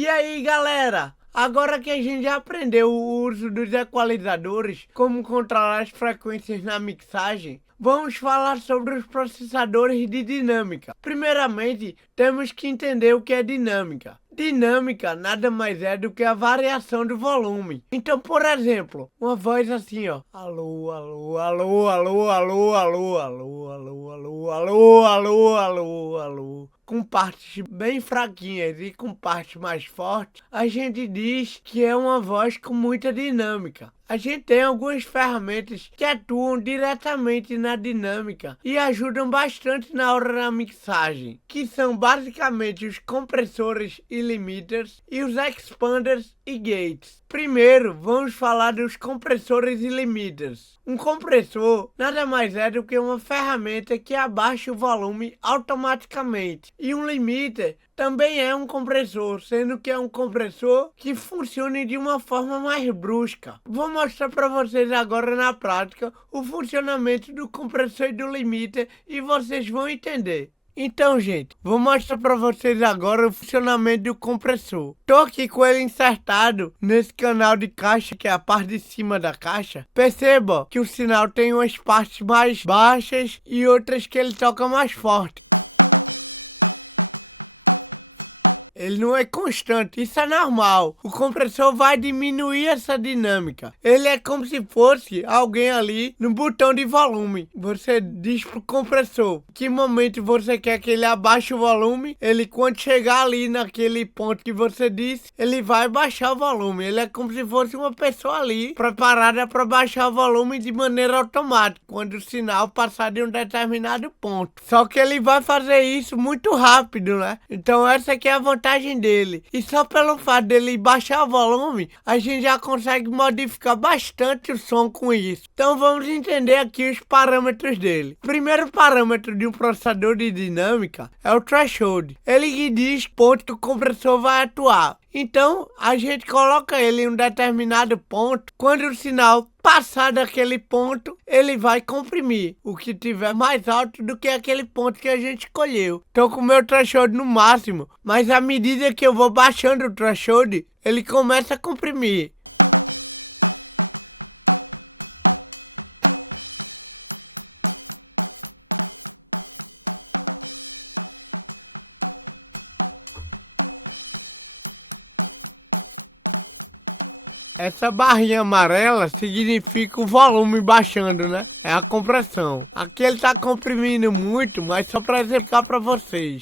E aí, galera? Agora que a gente já aprendeu o uso dos equalizadores, como controlar as frequências na mixagem, vamos falar sobre os processadores de dinâmica. Primeiramente, temos que entender o que é dinâmica. Dinâmica nada mais é do que a variação do volume. Então, por exemplo, uma voz assim, ó. Alô, alô, alô, alô, alô, alô, alô, alô, alô, alô, alô, alô, alô. Com partes bem fraquinhas e com partes mais fortes, a gente diz que é uma voz com muita dinâmica. A gente tem algumas ferramentas que atuam diretamente na dinâmica e ajudam bastante na hora da mixagem, que são basicamente os compressores e limiters e os expanders e gates. Primeiro, vamos falar dos compressores e limiters. Um compressor nada mais é do que uma ferramenta que abaixa o volume automaticamente. E um limiter também é um compressor, sendo que é um compressor que funciona de uma forma mais brusca. Vou mostrar para vocês agora na prática o funcionamento do compressor e do limiter e vocês vão entender. Então, gente, vou mostrar para vocês agora o funcionamento do compressor. Tô aqui com ele insertado nesse canal de caixa, que é a parte de cima da caixa. Perceba que o sinal tem umas partes mais baixas e outras que ele toca mais forte. Ele não é constante, isso é normal. O compressor vai diminuir essa dinâmica. Ele é como se fosse alguém ali no botão de volume. Você diz pro compressor que momento você quer que ele abaixe o volume. Ele, quando chegar ali naquele ponto que você disse, ele vai baixar o volume. Ele é como se fosse uma pessoa ali preparada para baixar o volume de maneira automática, quando o sinal passar de um determinado ponto. Só que ele vai fazer isso muito rápido, né? Então essa aqui é a vantagem dele. E só pelo fato dele baixar o volume, a gente já consegue modificar bastante o som com isso. Então vamos entender aqui os parâmetros dele. O primeiro parâmetro de um processador de dinâmica é o threshold. Ele que diz ponto que o compressor vai atuar. Então a gente coloca ele em um determinado ponto. Quando o sinal passar daquele ponto, ele vai comprimir o que tiver mais alto do que aquele ponto que a gente escolheu. Tô com o meu threshold no máximo, mas à medida que eu vou baixando o threshold, ele começa a comprimir. Essa barrinha amarela significa o volume baixando, né? É a compressão. Aqui ele tá comprimindo muito, mas só para exemplificar para vocês.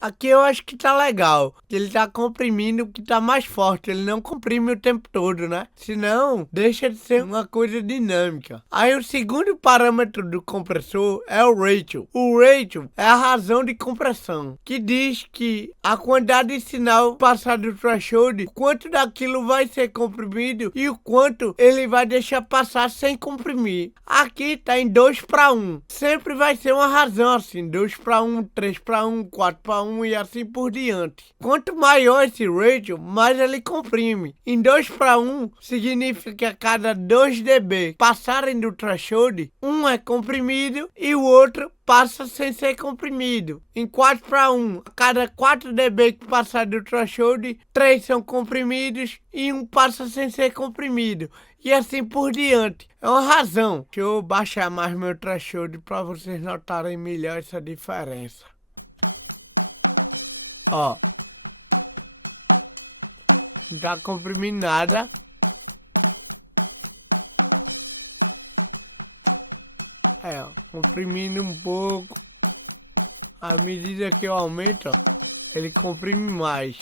Aqui eu acho que tá legal. Ele tá comprimindo o que tá mais forte. Ele não comprime o tempo todo, né? Senão, deixa de ser uma coisa dinâmica. Aí o segundo parâmetro do compressor é o ratio. O ratio é a razão de compressão, que diz que a quantidade de sinal passado do threshold, quanto daquilo vai ser comprimido e o quanto ele vai deixar passar sem comprimir. Aqui tá em 2:1. Sempre vai ser uma razão assim, 2:1, 3:1, 4:1 e assim por diante. Quanto maior esse ratio, mais ele comprime. Em 2:1 significa que a cada 2 dB passarem do threshold, um é comprimido e o outro passa sem ser comprimido. Em 4:1, a cada 4 dB que passar do threshold, 3 são comprimidos e um passa sem ser comprimido. E assim por diante. É uma razão. Deixa eu baixar mais meu threshold para vocês notarem melhor essa diferença. Ó, não tá comprimindo nada. Ó, comprimindo um pouco. À medida que eu aumento, ó, ele comprime mais.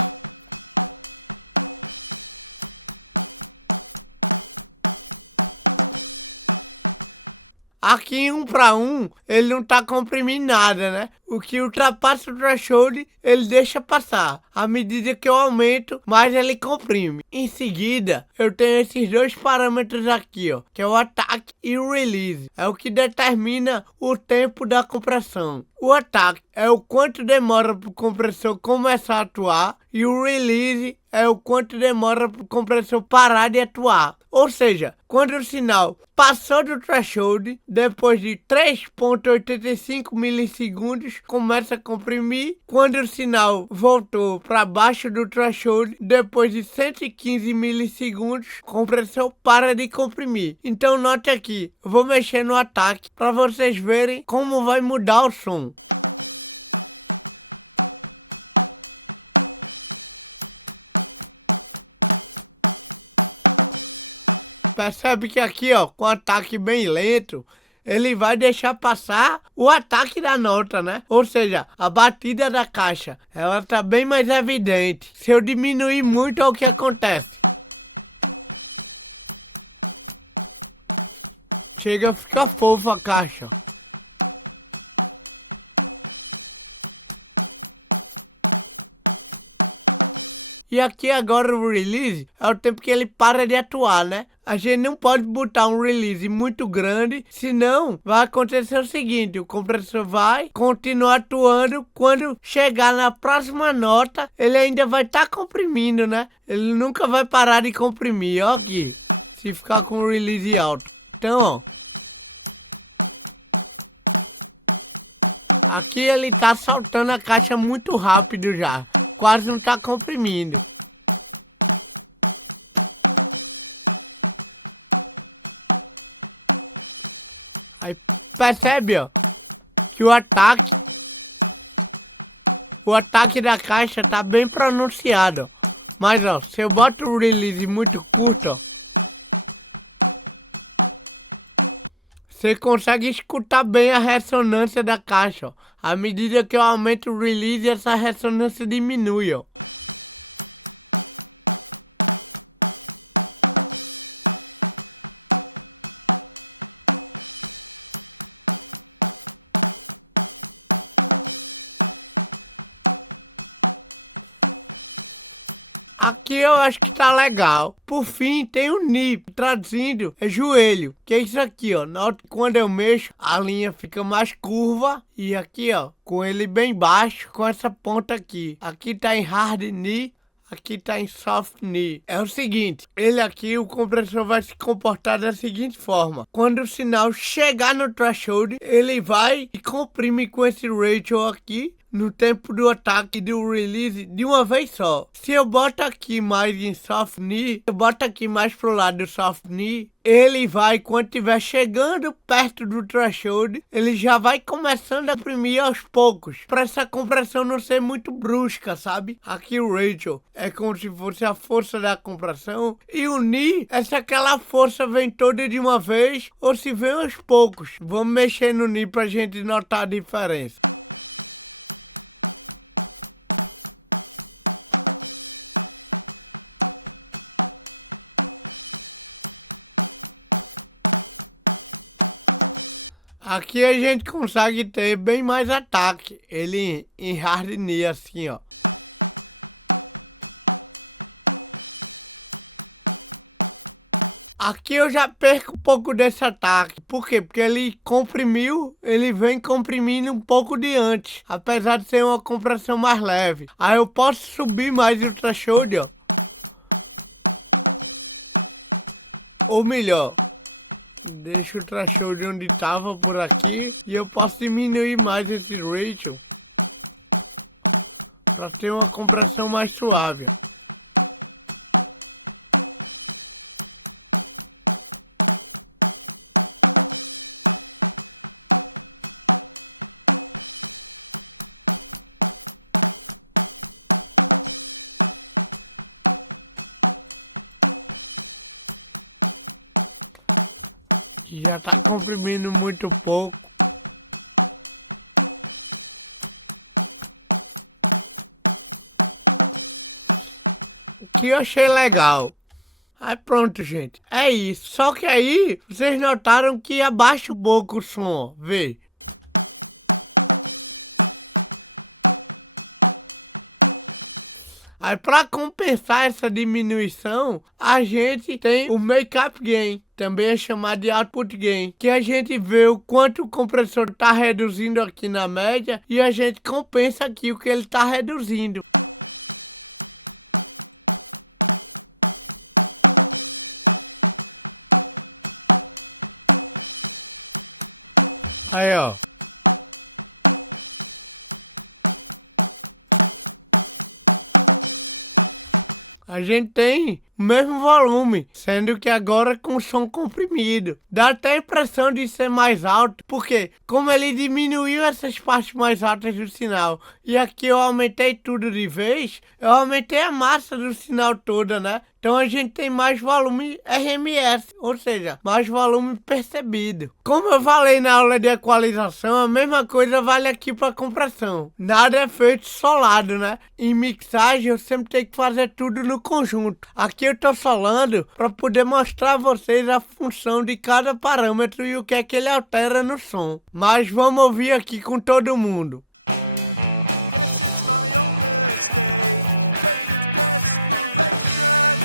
Aqui em 1:1, ele não tá comprimindo nada, né? O que ultrapassa o threshold, ele deixa passar. À medida que eu aumento, mais ele comprime. Em seguida, eu tenho esses dois parâmetros aqui, ó, que é o ataque e o release. É o que determina o tempo da compressão. O ataque é o quanto demora para o compressor começar a atuar e o release é o quanto demora para o compressor parar de atuar. Ou seja, quando o sinal passou do threshold, depois de 3,85 milissegundos, começa a comprimir. Quando o sinal voltou para baixo do threshold, depois de 115 milissegundos, o compressor para de comprimir. Então note aqui, eu vou mexer no ataque para vocês verem como vai mudar o som. Percebe que aqui, ó, com ataque bem lento, ele vai deixar passar o ataque da nota, né? Ou seja, a batida da caixa, ela tá bem mais evidente. Se eu diminuir muito, é o que acontece. Chega a ficar fofa a caixa. E aqui agora o release é o tempo que ele para de atuar, né? A gente não pode botar um release muito grande, senão vai acontecer o seguinte, o compressor vai continuar atuando, quando chegar na próxima nota, ele ainda vai estar comprimindo, né? Ele nunca vai parar de comprimir, ó aqui, se ficar com o release alto. Então, ó, aqui ele tá soltando a caixa muito rápido já. Quase não tá comprimindo. Aí percebe, ó, que o ataque da caixa tá bem pronunciado. Mas ó, se eu boto o release muito curto, ó, você consegue escutar bem a ressonância da caixa, ó. À medida que eu aumento o release, essa ressonância diminui, ó. Aqui eu acho que tá legal. Por fim, tem o knee, traduzindo, é joelho, que é isso aqui, ó. Nota que quando eu mexo, a linha fica mais curva. E aqui, ó, com ele bem baixo, com essa ponta aqui. Aqui tá em hard knee, aqui tá em soft knee. É o seguinte, ele aqui, o compressor vai se comportar da seguinte forma. Quando o sinal chegar no threshold, ele vai e comprime com esse ratio aqui, no tempo do ataque e do release de uma vez só. Se eu boto aqui mais em soft knee, eu boto aqui mais pro lado do soft knee, ele vai, quando estiver chegando perto do threshold, ele já vai começando a comprimir aos poucos, para essa compressão não ser muito brusca, sabe? Aqui o ratio é como se fosse a força da compressão, e o knee é se aquela força vem toda de uma vez ou se vem aos poucos. Vamos mexer no knee pra gente notar a diferença. Aqui a gente consegue ter bem mais ataque, ele em hard knee assim, ó. Aqui eu já perco um pouco desse ataque. Por quê? Porque ele comprimiu, ele vem comprimindo um pouco de antes, apesar de ser uma compressão mais leve. Aí eu posso subir mais o threshold, ó. Ou melhor, deixa o threshold onde estava por aqui e eu posso diminuir mais esse ratio para ter uma compressão mais suave. Já tá comprimindo muito pouco. O que eu achei legal. Aí pronto, gente. É isso. Só que aí, vocês notaram que abaixa um pouco o som, ó. Vê. Aí para compensar essa diminuição, a gente tem o Makeup Gain, também é chamado de Output Gain, que a gente vê o quanto o compressor está reduzindo aqui na média e a gente compensa aqui o que ele está reduzindo. Aí, ó. A gente tem o mesmo volume, sendo que agora com som comprimido. Dá até a impressão de ser mais alto, porque como ele diminuiu essas partes mais altas do sinal e aqui eu aumentei tudo de vez, eu aumentei a massa do sinal toda, né? Então a gente tem mais volume RMS, ou seja, mais volume percebido. Como eu falei na aula de equalização, a mesma coisa vale aqui para compressão. Nada é feito solado, né? Em mixagem eu sempre tenho que fazer tudo no conjunto. Aqui eu tô solando para poder mostrar a vocês a função de cada parâmetro e o que é que ele altera no som. Mas vamos ouvir aqui com todo mundo. Guess it's my own mistake, fate of desperation.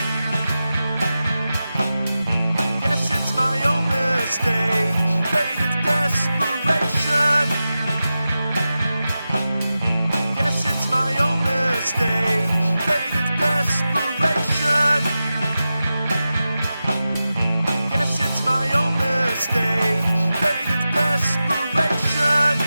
Guess it's my own mistake, fate of desperation. Guess it's my own mistake, fate of desperation. Guess it's my own mistake, fate of desperation.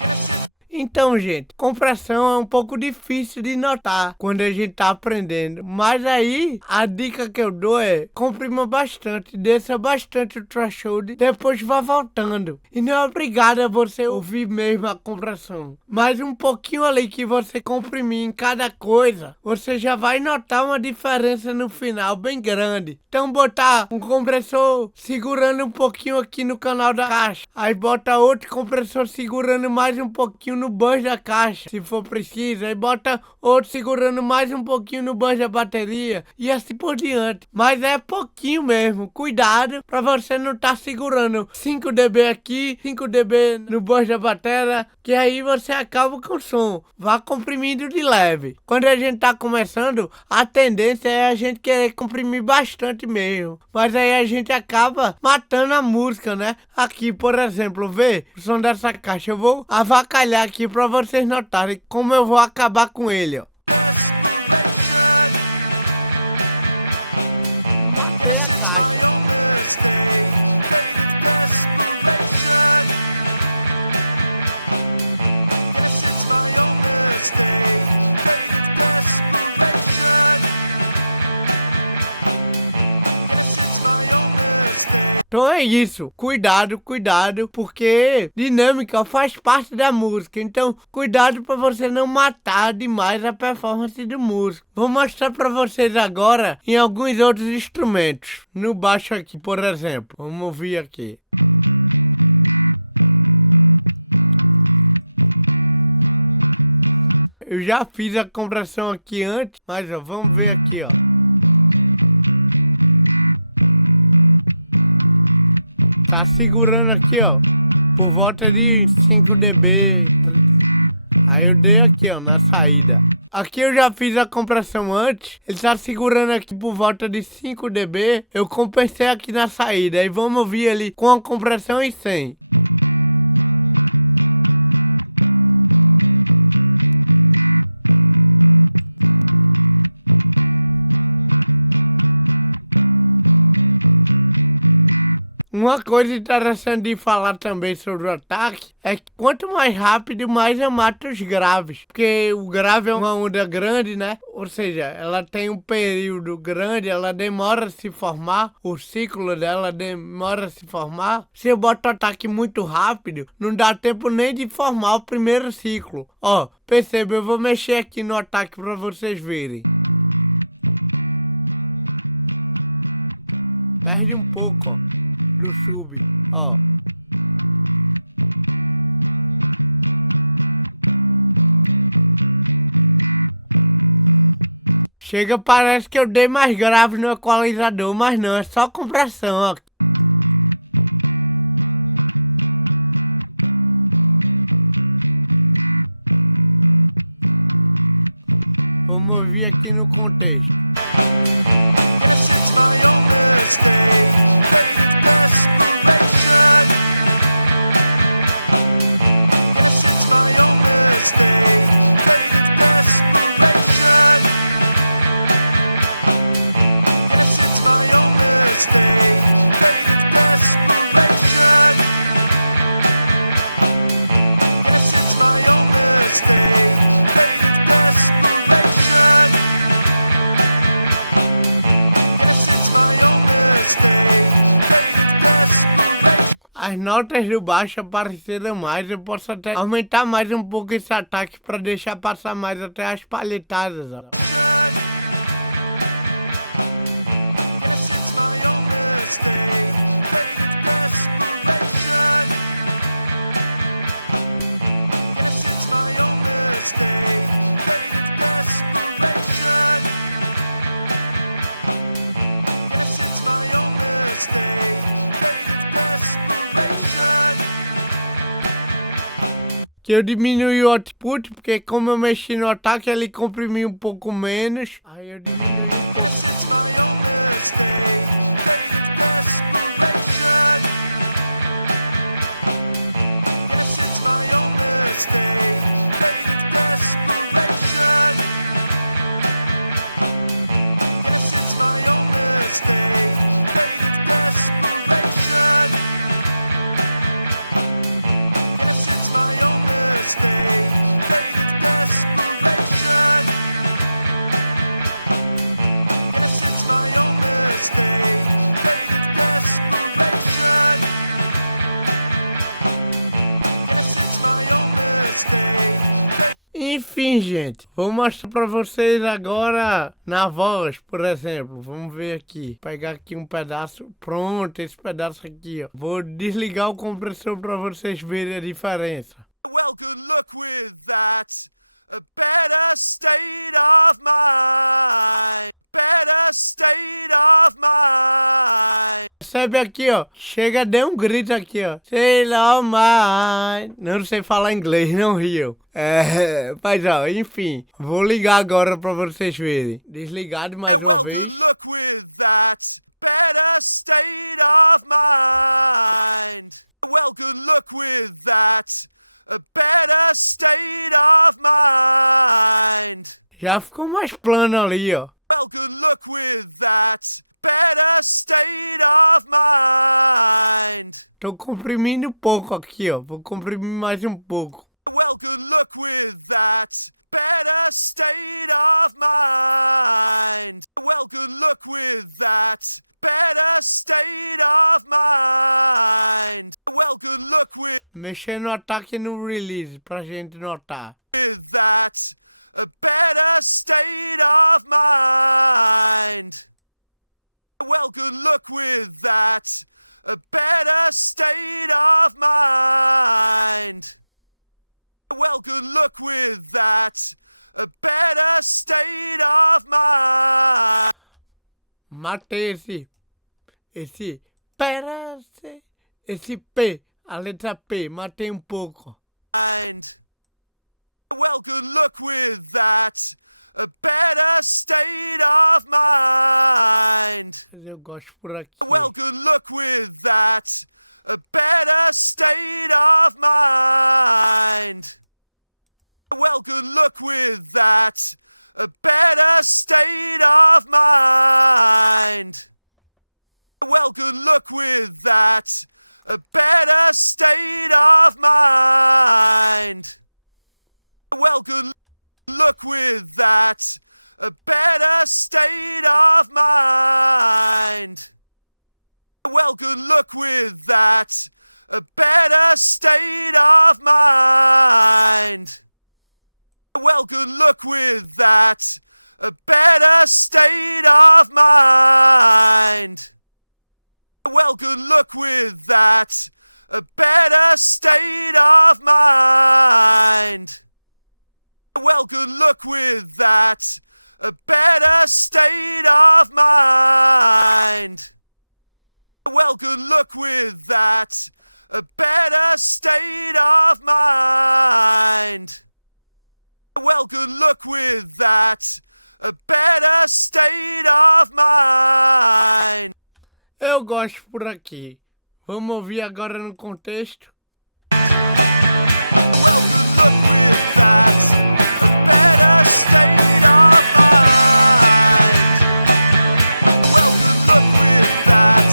Guess it's... Então, gente, compressão é um pouco difícil de notar quando a gente tá aprendendo. Mas aí, a dica que eu dou é comprima bastante, desça bastante o threshold, depois vá voltando. E não é obrigado a você ouvir mesmo a compressão. Mas um pouquinho ali que você comprimir em cada coisa, você já vai notar uma diferença no final bem grande. Então botar um compressor segurando um pouquinho aqui no canal da caixa, aí bota outro compressor segurando mais um pouquinho no bus da caixa, se for preciso, aí bota outro segurando mais um pouquinho no bus da bateria e assim por diante. Mas é pouquinho mesmo, cuidado para você não estar segurando 5 dB aqui, 5 dB no bus da bateria, que aí você acaba com o som. Vá comprimindo de leve. Quando a gente tá começando, a tendência é a gente querer comprimir bastante mesmo, mas aí a gente acaba matando a música, né? Aqui, por exemplo, vê o som dessa caixa, eu vou avacalhar aqui para vocês notarem como eu vou acabar com ele, ó. Desperation. Guess it's my own mistake, fate of desperation. Guess it's my own mistake, fate of desperation. Guess it's my own mistake. Então é isso, cuidado, cuidado, porque dinâmica faz parte da música, então cuidado para você não matar demais a performance do músico. Vou mostrar para vocês agora em alguns outros instrumentos, no baixo aqui, por exemplo, vamos ouvir aqui. Eu já fiz a compressão aqui antes, mas ó, vamos ver aqui, ó. Tá segurando aqui, ó, por volta de 5 dB. Aí eu dei aqui, ó, na saída. Aqui eu já fiz a compressão antes. Ele tá segurando aqui por volta de 5 dB. Eu compensei aqui na saída. Aí vamos ouvir ali com a compressão em 100. Uma coisa interessante de falar também sobre o ataque é que quanto mais rápido, mais eu mato os graves. Porque o grave é uma onda grande, né? Ou seja, ela tem um período grande, ela demora a se formar, o ciclo dela demora a se formar. Se eu boto o ataque muito rápido, não dá tempo nem de formar o primeiro ciclo. Ó, perceba, eu vou mexer aqui no ataque para vocês verem. Perde um pouco, ó. Do sub, ó. Chega, parece que eu dei mais grave no equalizador, mas não, é só compressão, ó. notas do baixo apareceram mais. Eu posso até aumentar mais um pouco esse ataque pra deixar passar mais até as palhetadas, ó. Guess it's my own mistake. Fate of desperation. Guess it's my own mistake. Fate of desperation. Guess it's my own mistake. Fate of desperation. Que eu diminui o output, porque como eu mexi no ataque, ele comprimiu um pouco menos. Aí eu diminui. Guess it's my own mistake. Fate of desperation. Guess it's my own mistake. Fate of desperation. Guess it's my own mistake. Fate of desperation. Guess it's my own mistake. Fate of desperation. Guess it's my own mistake. Fate of desperation. Guess it's my own mistake. Enfim, gente, vou mostrar pra vocês agora na voz, por exemplo. Vamos ver aqui, pegar aqui um pedaço, pronto, esse pedaço aqui, ó. Vou desligar o compressor pra vocês verem a diferença. Well, good luck with that. A better state of mind. Better state of mind. Percebe aqui, ó, chega, deu um grito aqui, ó. Sei lá, mãe. Não sei falar inglês, não riam. Mas ó, enfim, vou ligar agora pra vocês verem. Desligado mais uma Well, vez. good luck with that. Better state of mind. Well, good luck with that. A better state of mind. Já ficou mais plano ali, ó. Well, good luck with that. Better state of mind. Tô comprimindo um pouco aqui, ó. Vou comprimir mais um pouco. Well, good luck with that. Better state of mind. Well, good luck with that. Better state of mind. Well, good luck with Mexer no ataque e no release pra gente notar. that. A better state of mind. Well, good luck with that. A better state of mind. Well, good luck with that. A better state of mind. Matei esse parece, esse P, a letra P, matei um pouco. Well, good luck with that. A better state of mind. Eu gosto por aqui. Well, good luck with that. A better state of mind. Well, good luck with that. A better state of mind. Well, good luck with that. A better state of mind. Well, good luck with that. A better state of mind. Well, good luck with that. A better state of mind. Well, good luck with that. A better state of mind. Well, good luck with that. A better state of mind. Well, good luck with that. A better state of mind. Well, good luck with that. A better state of mind. Well, good luck with that. A better state of mind. Eu gosto por aqui. Vamos ouvir agora no contexto. Well, good luck with that. A better state of mind. Well, good luck with that.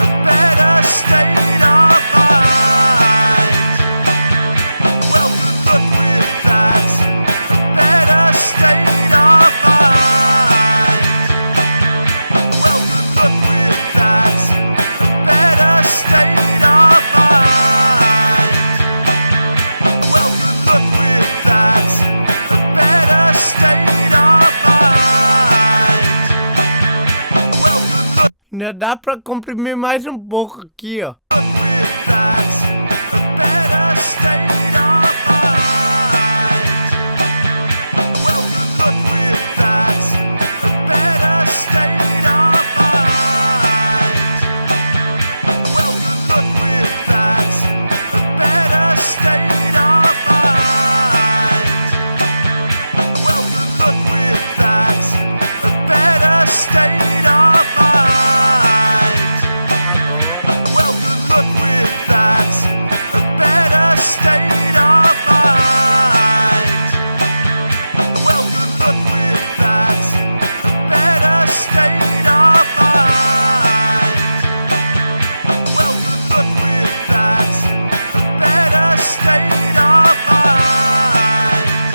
A better state of mind. Well, good luck with that. A better state of mind. Well, good luck with that. A better state of mind. ainda dá pra comprimir mais um pouco aqui, ó. Look with that, a better state of mind. Well, good luck with that, a better state of mind. Well, good luck with that, a better state of mind. Well, good luck with that, a better state of mind. Well, good luck with that, a better state of mind. Well, good luck with that, a better state of mind. Well, good luck with that, a better state of mind.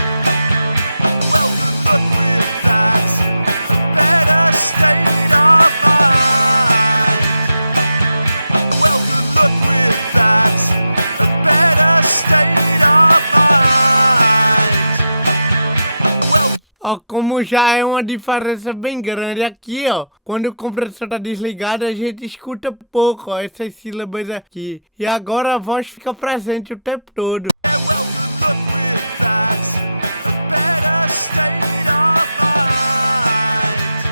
Well, good luck with that, a better state of mind. Well, good luck with that, a better state of mind. Well, Ó, como já é uma diferença bem grande aqui, ó. Quando o compressor tá desligado, a gente escuta pouco, ó, essas sílabas aqui. E agora a voz fica presente o tempo todo. yeah, well, good luck with that, a better state of mind.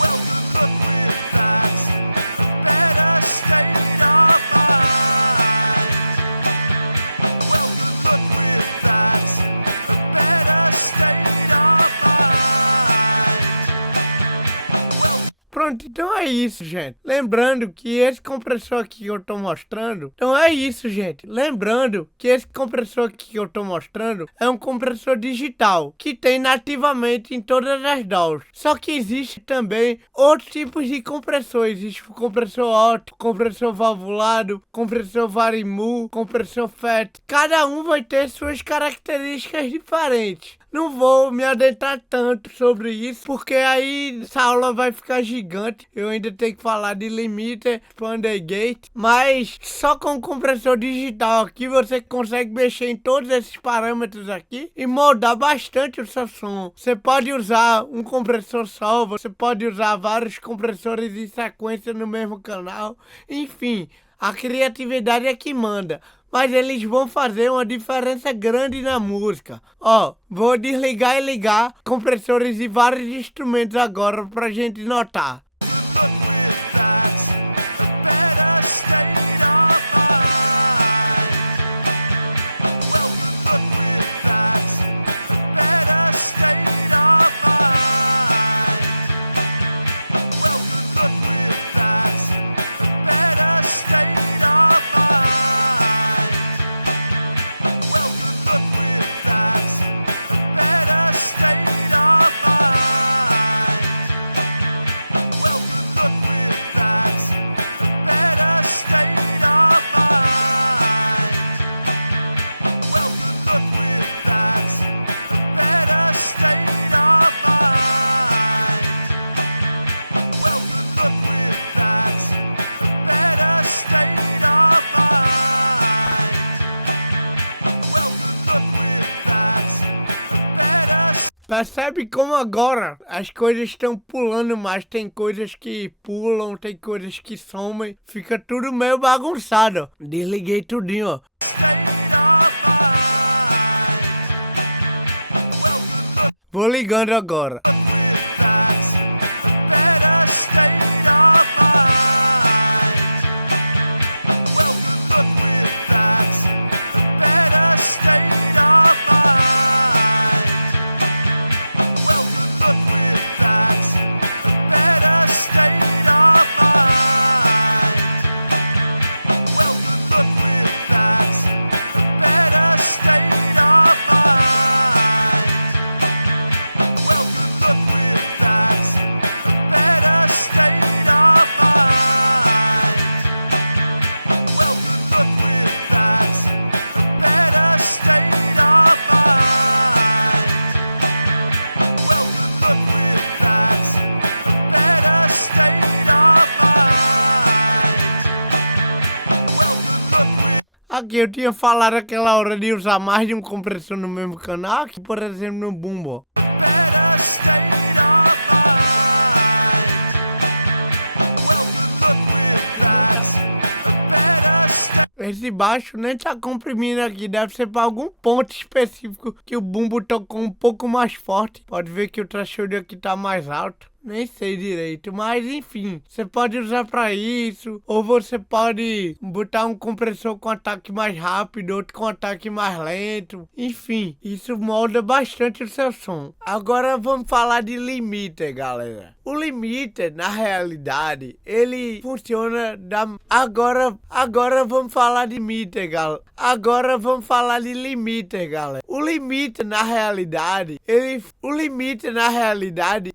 Well, good luck with that, a better state of mind. Well, good luck with that, a better state of mind. Well, Pronto, então é isso, gente. Lembrando que esse compressor aqui que eu tô mostrando... Então é isso, gente. Lembrando que esse compressor aqui que eu tô mostrando é um compressor digital que tem nativamente em todas as DAWs. Só que existe também outros tipos de compressor. Existe o compressor Otto, compressor valvulado, compressor Varimu, compressor FET. Cada um vai ter suas características diferentes. Não vou me adentrar tanto sobre isso, porque aí essa aula vai ficar gigante. Eu ainda tenho que falar de limiter, expander gate. Mas só com o compressor digital aqui você consegue mexer em todos esses parâmetros aqui e moldar bastante o seu som. Você pode usar um compressor só, você pode usar vários compressores em sequência no mesmo canal. Enfim, a criatividade é que manda. Mas eles vão fazer uma diferença grande na música. Ó, vou desligar e ligar compressores de vários instrumentos agora pra gente notar. good luck with that, a better state of mind. Well, good luck with that, a better state of mind. Well, good luck with that, a better state of mind. Well, good luck with that, a better state of mind. Well, good luck with that, a better state of mind. Well, good luck with that, a better state of mind. Well, good luck with that, a better state of mind. Well, good luck with that, a better Percebe como agora as coisas estão pulando mais. Tem coisas que pulam, tem coisas que somem. Fica tudo meio bagunçado, ó. Desliguei tudinho, ó. state of mind. Well, good luck Vou ligando agora. with that, a better state of mind. Well, good luck with that, a better state of mind. Well, good luck with that, a better state of mind. Well, good luck with that, a better state of mind. Well, good luck with that, a better state of mind. Well, good luck with that, a better state of mind. Well, good luck with that, a better state of mind. Well, good luck with Aqui eu tinha falado aquela hora de usar mais de um compressor no mesmo canal. Aqui, por exemplo, no Boom, ó. a better state of mind. Esse baixo nem tá comprimindo aqui, deve ser pra algum ponto específico que o bumbo tocou um pouco mais forte. Pode ver que o threshold aqui tá mais alto. Nem sei direito, mas enfim, você pode usar pra isso, ou você pode botar um compressor com ataque mais rápido, outro com ataque mais lento, enfim, isso molda bastante o seu som. Agora vamos falar de limiter, galera. O limiter, na realidade, ele funciona da... Agora vamos falar de limiter, galera. Agora vamos falar de limiter, galera. O limiter, na realidade,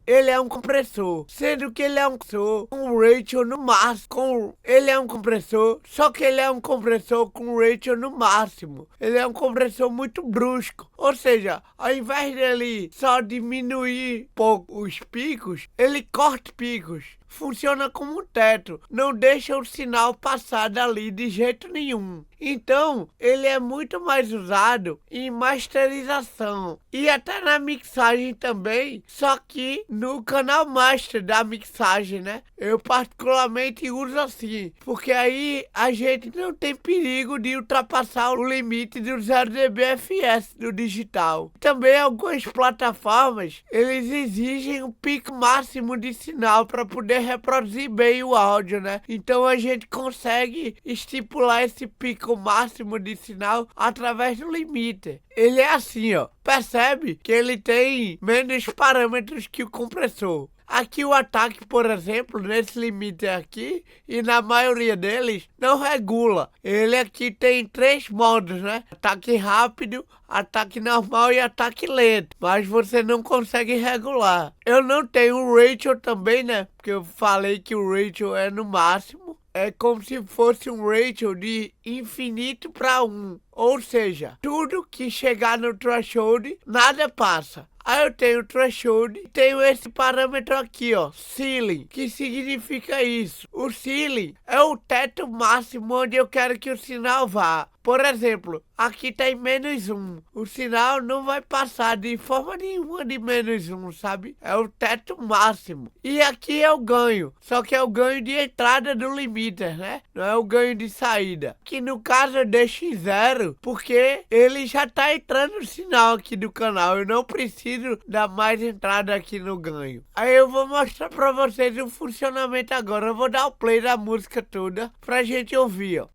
ele é um compressor, sendo que ele é um compressor com ratio no máximo. Ele é um compressor, só que ele é um compressor com ratio no máximo. Ele é um compressor muito brusco, ou seja, ao invés dele só diminuir pouco os picos, ele corta picos. Funciona como um teto, não deixa o sinal passar dali de jeito nenhum. Então, ele é muito mais usado em masterização e até na mixagem também, só que no canal master da mixagem, né? Eu particularmente uso assim, porque aí a gente não tem perigo de ultrapassar o limite do 0 dBFS do digital. Também algumas plataformas, eles exigem um pico máximo de sinal para poder reproduzir bem o áudio, né? Então a gente consegue estipular esse pico máximo de sinal através do limiter. Ele é assim, ó. Percebe que ele tem menos parâmetros que o compressor. Aqui o ataque, por exemplo, nesse limiter aqui, e na maioria deles, não regula. Ele aqui tem 3 modos, né? Ataque rápido, ataque normal e ataque lento. Mas você não consegue regular. Eu não tenho o ratio também, né? Porque eu falei que o ratio é no máximo. É como se fosse um ratio de infinito para 1. Ou seja, tudo que chegar no threshold, nada passa. Aí eu tenho o threshold e tenho esse parâmetro aqui, ó, ceiling. Que significa isso? O ceiling é o teto máximo onde eu quero que o sinal vá. Por exemplo, aqui tem -1. O sinal não vai passar de forma nenhuma de -1, sabe? É o teto máximo. E aqui é o ganho. Só que é o ganho de entrada do limiter, né? Não é o ganho de saída. Que no caso eu deixo em 0, porque ele já tá entrando o sinal aqui do canal. Eu não preciso dar mais entrada aqui no ganho. Aí eu vou mostrar pra vocês o funcionamento agora. Eu vou dar o play da música toda pra gente ouvir, ó.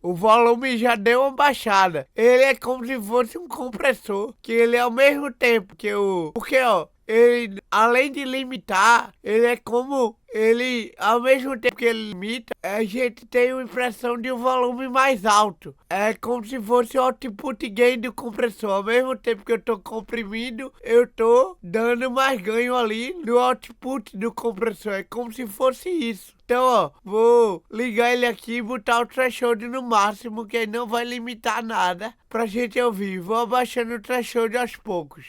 O volume já deu uma baixada. Ele é como se fosse um compressor, que ele é ao mesmo tempo que o... Porque, ó, ele, além de limitar, ele é como... Ele, ao mesmo tempo que ele limita, a gente tem a impressão de um volume mais alto. É como se fosse o output gain do compressor. Ao mesmo tempo que eu tô comprimindo, eu tô dando mais ganho ali no output do compressor. É como se fosse isso. Então, ó, vou ligar ele aqui e botar o threshold no máximo, que aí não vai limitar nada pra gente ouvir. Vou abaixando o threshold aos poucos.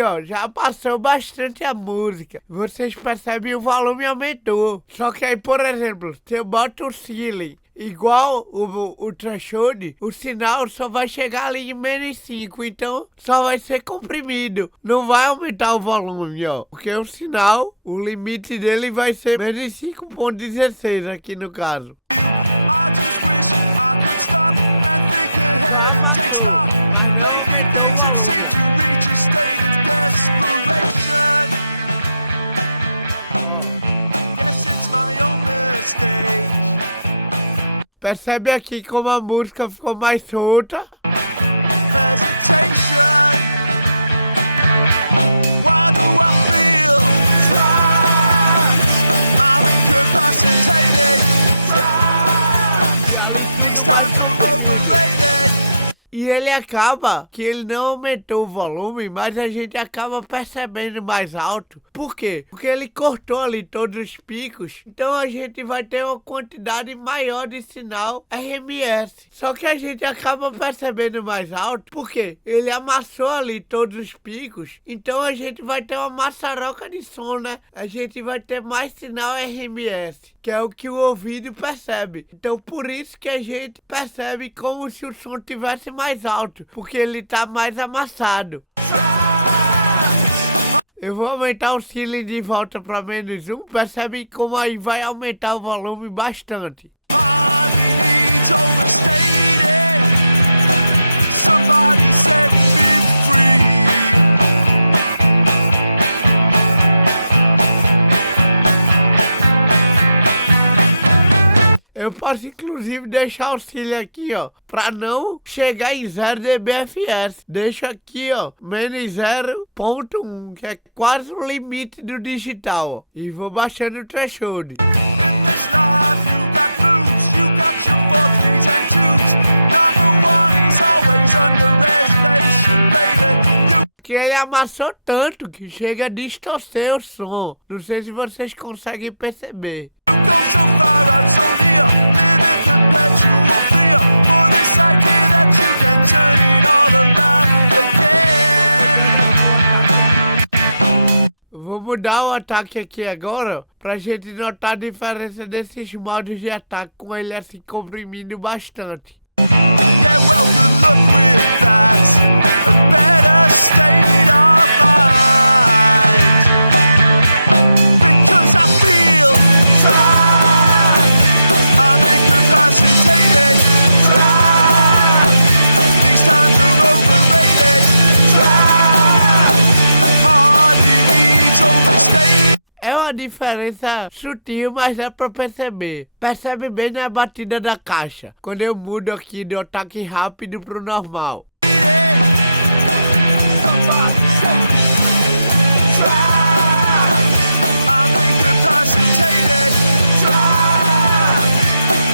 Ó, já passou bastante a música. Vocês percebem o volume aumentou. Só que aí, por exemplo, se eu boto o ceiling igual o threshold, o sinal só vai chegar ali em -5, então só vai ser comprimido. Não vai aumentar o volume, ó. Porque o sinal, o limite dele vai ser -5.16 aqui no caso. I just wish I could stop and think ahead and take stock. Lately things have seemed to reach a state of desperation. Guess it's my own mistake. Percebe aqui como a música ficou mais solta? Hesitation. acaba que ele não aumentou o volume, mas a gente acaba percebendo mais alto. Por quê? Porque ele cortou ali todos os picos, então a gente vai ter uma quantidade maior de sinal RMS. Só que a gente acaba percebendo mais alto, porque ele amassou ali todos os picos, então a gente vai ter uma maçaroca de som, né? A gente vai ter mais sinal RMS, que é o que o ouvido percebe. Então por isso que a gente percebe como se o som tivesse mais alto, porque ele tá mais amassado. Eu vou aumentar o ceiling de volta para -1, percebe como aí vai aumentar o volume bastante. Somebody set me free. Eu posso inclusive deixar o ceiling aqui, ó, para não chegar em 0 dBFS. Deixo aqui, ó, -0.1, que é quase o limite do digital, ó. E vou baixando o threshold. In this life you got blues, you got your 4s and 2s. Number one is always under reservation, baby. Que ele amassou tanto que chega a distorcer o som. Não sei se vocês conseguem perceber. Go so far out so near, live in perpetual fear, for this idea that you can turn it all around again. Vou mudar o ataque aqui agora, pra gente notar a diferença desses modos de ataque com ele assim comprimindo bastante. Yeah, well, good luck with that, a better state of mind, because I feel I'm incapacitated. These times are overrated. Hardly needs overstayed. É uma diferença sutil, mas dá pra perceber. Percebe bem na batida da caixa, quando eu mudo aqui do ataque rápido pro normal. I'm incapacitated.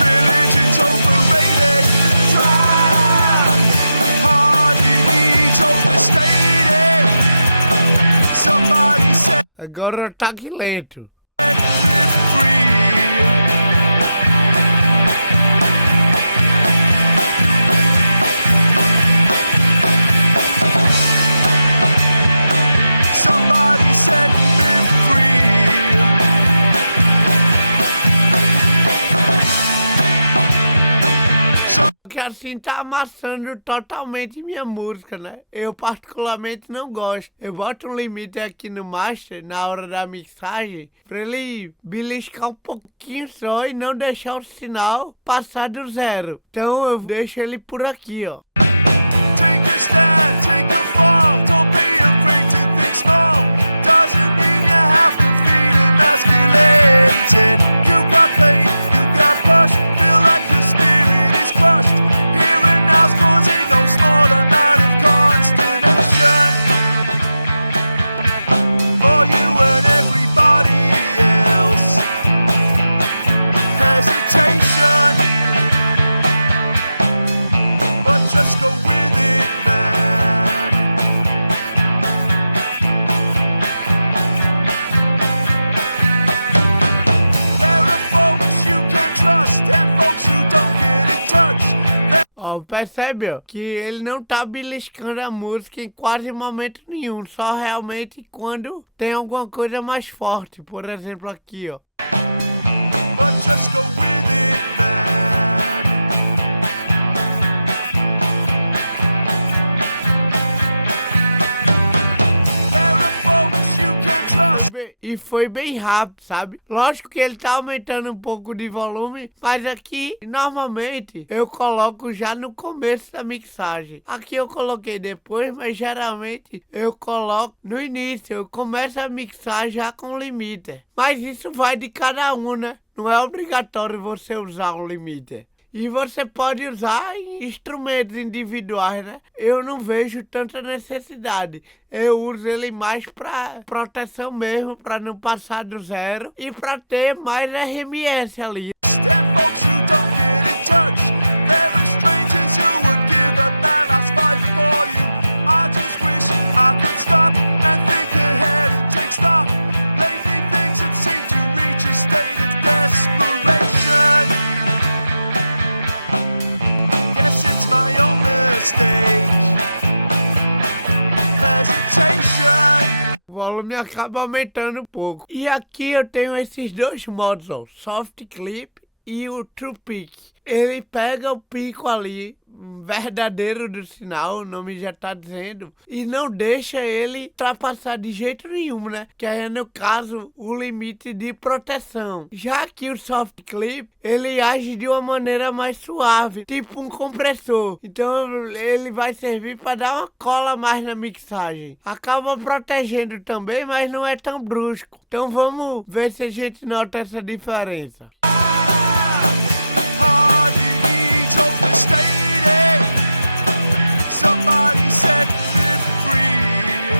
Religion's overrated. Hardly needs overstated. Somebody set Agora o ataque lento. me free. Somebody set me free. Que assim tá amassando totalmente minha música, né? Eu particularmente não gosto. Eu boto um limite aqui no master, na hora da mixagem, pra ele beliscar um pouquinho só e não deixar o sinal passar do 0. Então eu deixo ele por aqui, ó. Take a stand, take a fall. Don't be afraid to think small. Doesn't mean you have to feel emasculated. You got pain, you got push. Feel like your spirit is crushed. Here and now's causing no small amount of consternation for you and everybody else. Hesitation, but just go with it, man. There are folks you can trust and folks who don't get in touch. Ó, percebe, ó, que ele não tá beliscando a música em quase momento nenhum, só realmente quando tem alguma coisa mais forte, por exemplo aqui, ó. But just go with it, man. There are folks you can trust. E foi bem rápido, sabe? Lógico que ele tá aumentando um pouco de volume, mas aqui, normalmente, eu coloco já no começo da mixagem. Aqui eu coloquei depois, mas geralmente eu coloco no início. Eu começo a mixar já com limiter. Mas isso vai de cada um, né? Não é obrigatório você usar um limiter. E você pode usar em instrumentos individuais, né? Eu não vejo tanta necessidade. Eu uso ele mais para proteção mesmo, para não passar do 0 e para ter mais RMS ali. And folks who don't get in touch. There are strangers who would give a man last 5 volume acaba aumentando um pouco. E aqui eu tenho esses dois modos, ó, Soft Clip e o True Peak. Ele pega o pico ali, verdadeiro do sinal, o nome já tá dizendo, e não deixa ele ultrapassar de jeito nenhum, né? Que é, no caso, o limite de proteção. Já que o Soft Clip, ele age de uma maneira mais suave, tipo um compressor. Então ele vai servir para dar uma cola mais na mixagem. Acaba protegendo também, mas não é tão brusco. Então vamos ver se a gente nota essa diferença. Overstated. Somebody set me free.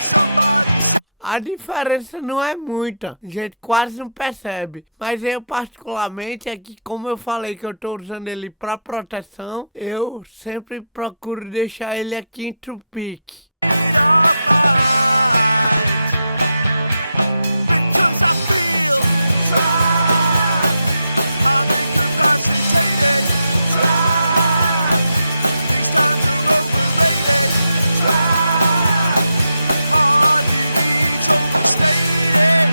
Somebody set... A diferença não é muita, a gente quase não percebe. Mas eu particularmente, aqui como eu falei que eu tô usando ele para proteção, eu sempre procuro deixar ele aqui em True Peak. of mind, because I feel I'm incapacitated. These times are overrated. Hardly needs overstated.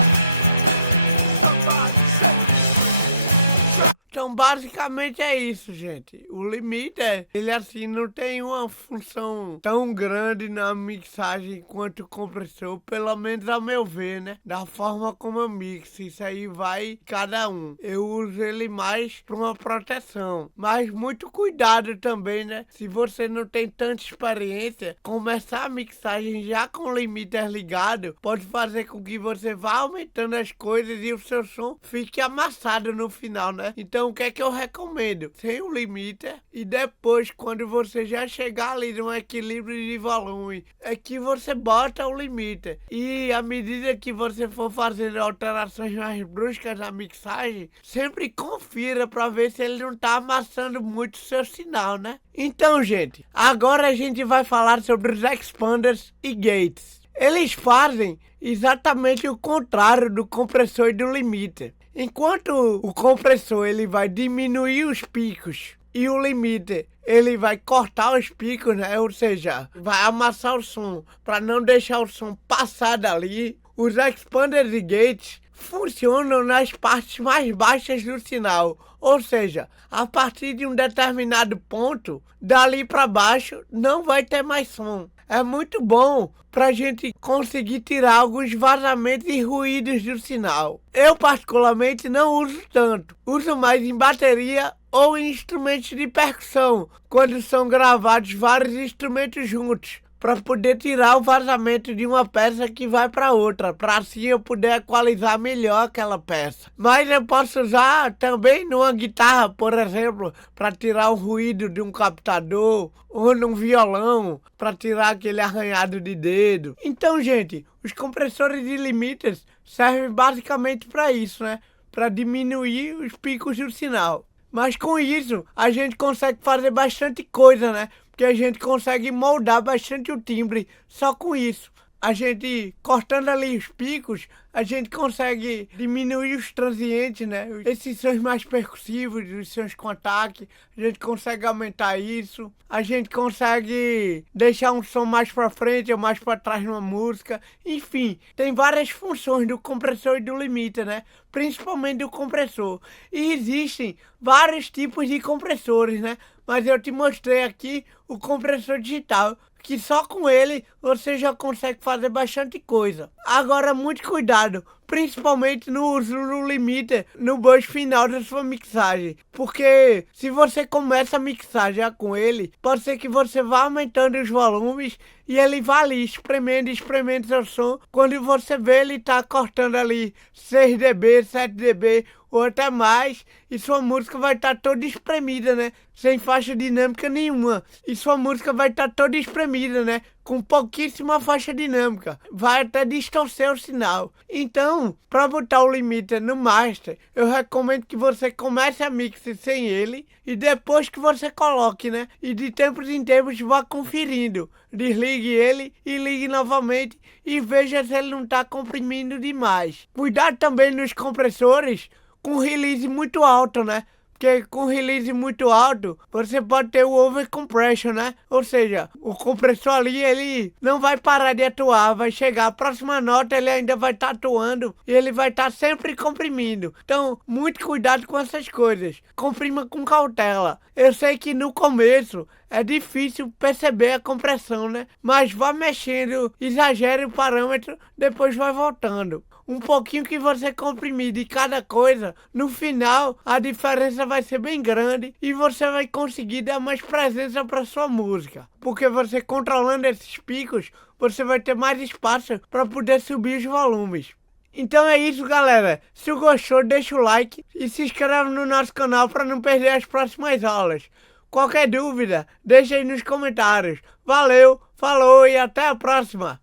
Então basicamente é isso, gente. O limiter, ele assim não tem uma função tão grande na mixagem quanto o compressor, pelo menos a meu ver, né? Da forma como eu mixo, isso aí vai cada um. Eu uso ele mais para uma proteção, mas muito cuidado também, né? Se você não tem tanta experiência, começar a mixagem já com o limiter ligado pode fazer com que você vá aumentando as coisas e o seu som fique amassado no final, né? Então o que é que eu recomendo? Sem o limiter, e depois quando você já chegar ali num equilíbrio de volume, é que você bota o limiter. E à medida que você for fazendo alterações mais bruscas na mixagem, sempre confira para ver se ele não tá amassando muito o seu sinal, né? Então, gente, agora a gente vai falar sobre os expanders e gates. Eles fazem exatamente o contrário do compressor e do limiter. Enquanto o compressor ele vai diminuir os picos e o limiter ele vai cortar os picos, né? Ou seja, vai amassar o som para não deixar o som passar dali. Os expanders e gates funcionam nas partes mais baixas do sinal, ou seja, a partir de um determinado ponto, dali para baixo não vai ter mais som. É muito bom para a gente conseguir tirar alguns vazamentos e ruídos do sinal. Eu particularmente não uso tanto, uso mais em bateria ou em instrumentos de percussão, quando são gravados vários instrumentos juntos, para poder tirar o vazamento de uma peça que vai para outra, para assim eu poder equalizar melhor aquela peça. Mas eu posso usar também numa guitarra, por exemplo, para tirar o ruído de um captador, ou num violão, para tirar aquele arranhado de dedo. Então, gente, os compressores de limiters servem basicamente para isso, né? Para diminuir os picos do sinal. Mas com isso, a gente consegue fazer bastante coisa, né? Porque a gente consegue moldar bastante o timbre só com isso. A gente, cortando ali os picos, a gente consegue diminuir os transientes, né? Esses sons mais percussivos, os sons com ataque, a gente consegue aumentar isso. A gente consegue deixar um som mais pra frente ou mais pra trás numa música. Enfim, tem várias funções do compressor e do limiter, né? Principalmente do compressor. E existem vários tipos de compressores, né? Mas eu te mostrei aqui o compressor digital, que só com ele você já consegue fazer bastante coisa. Agora, muito cuidado, principalmente no uso do limiter no bus final da sua mixagem, porque se você começa a mixar já com ele, pode ser que você vá aumentando os volumes e ele vá ali espremendo seu som. Quando você vê, ele tá cortando ali 6 dB, 7 dB ou até mais, e sua música vai estar toda espremida, né? Sem faixa dinâmica nenhuma. E sua música vai estar toda espremida, né? Com pouquíssima faixa dinâmica. Vai até distorcer o sinal. Então, para botar o limiter no master, eu recomendo que você comece a mix sem ele e depois que você coloque, né? E de tempos em tempos vá conferindo. Desligue ele e ligue novamente e veja se ele não está comprimindo demais. Cuidado também nos compressores com release muito alto, né? Porque com release muito alto, você pode ter o overcompression, né? Ou seja, o compressor ali, ele não vai parar de atuar, vai chegar a próxima nota, ele ainda vai estar atuando e ele vai estar sempre comprimindo. Então, muito cuidado com essas coisas. Comprima com cautela. Eu sei que no começo é difícil perceber a compressão, né? Mas vá mexendo, exagere o parâmetro, depois vai voltando. Um pouquinho que você comprimir de cada coisa, no final a diferença vai ser bem grande e você vai conseguir dar mais presença para sua música. Porque você controlando esses picos, você vai ter mais espaço para poder subir os volumes. Então é isso, galera. Se gostou, deixa o like e se inscreve no nosso canal para não perder as próximas aulas. Qualquer dúvida, deixa aí nos comentários. Valeu, falou e até a próxima!